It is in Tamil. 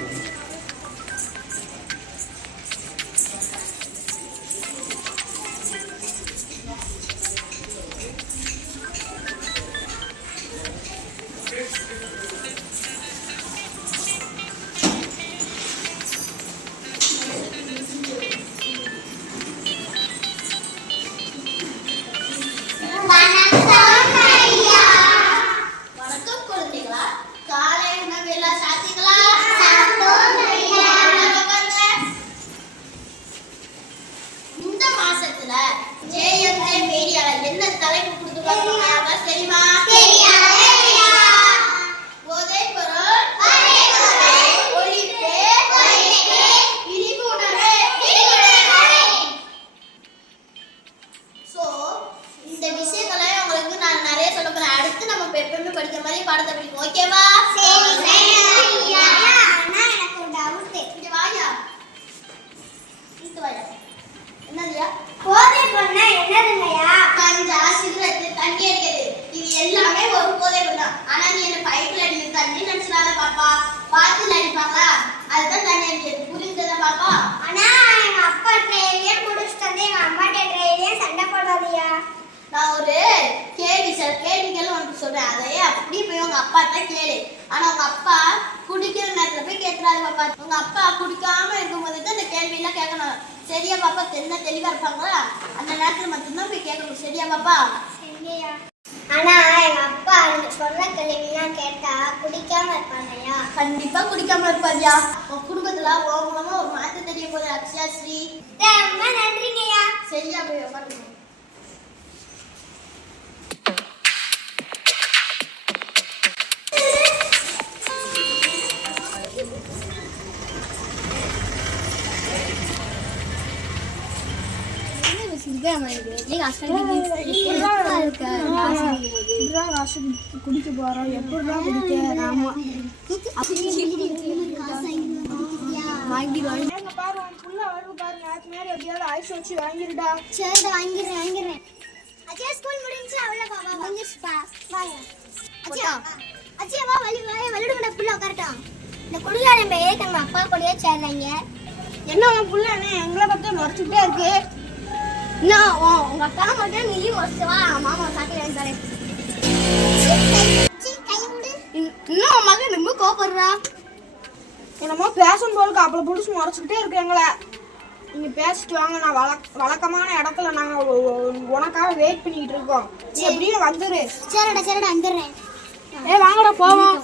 음. படிக்கிற மாதிரி பாடத்தை படிக்கும் ஓகேவா போதை தான் ஆனா நீ என்ன பைப்ல அடிக்கிற தண்ணி நினைச்சிடாத பாப்பா. பாத்துல அடிப்பாங்களா அதுதான் தண்ணி அடிக்கிறது புரிஞ்சதா பாப்பா? நான் ஒரு கேள்வி சில கேள்விகள் உனக்கு சொல்றேன். அதையே அப்படியே போய் உங்க அப்பாட்ட கேளு. ஆனா உங்க அப்பா குடிக்கிற நேரத்துல போய் கேட்கறாரு பாப்பா. உங்க அப்பா குடிக்காம இருக்கும்போது தான் இந்த கேள்வி எல்லாம் கேட்கணும். சரியா பாப்பா? தென்ன தெளிவா இருப்பாங்களா? அந்த நேரத்துல மட்டும்தான் போய் கேட்கணும். சரியா பாப்பா? ஆனா எங்க அப்பா சொன்ன கேள்விலாம் கேட்டா குடிக்காம இருப்பாங்கயா கண்டிப்பா குடிக்காம இருப்பாரியா உன் குடும்பத்துல உன் மூலமா ஒரு மாற்றம் தெரிய போகுது அக்ஷயா ஸ்ரீ ரொம்ப நன்றிங்கய்யா சரியா போய் உட்காருங்க குடிக்க போறோம். எப்படிதான் குடிக்க? ஆமா எங்க பாரு உன் புள்ள வருது பாரு நேற்று நேரம் எப்படியாவது ஐஸ் வச்சு வாங்கிருடா சரிடா வாங்கிடுறேன் வாங்கிடுறேன். அச்சா ஸ்கூல் முடிஞ்சு அவ்வளோ பாபா முடிஞ்சுப்பா வாங்க. அச்சா அச்சா வா வலி வா வலிடுங்கடா புள்ள உட்காரட்டும். இந்த குடிகாரன் பையன் எங்க அப்பா கூடயே சேர்றாங்க என்ன உன் புள்ள என்ன எங்களை பத்தி முறைச்சுட்டே இருக்கு. என்ன உங்க அக்கா மட்டும் நீயும் வச்சு வா. மாமா வாங்கி தரேன் இன்னும் மகன் ரொம்ப கோபப்படுறா என்னமோ பேசும் போது அப்பள புடிச்சு முறைச்சுக்கிட்டே இருக்கு எங்களை. நீங்க பேசிட்டு வாங்க நான் வழக் வழக்கமான இடத்துல நாங்க உ- உ- உனக்காக வெயிட் பண்ணிட்டு இருக்கோம். நீ எப்படியும் வந்துரு. சரிடா சரிடா வந்துடுறேன். ஏ வாங்கடா போவோம்.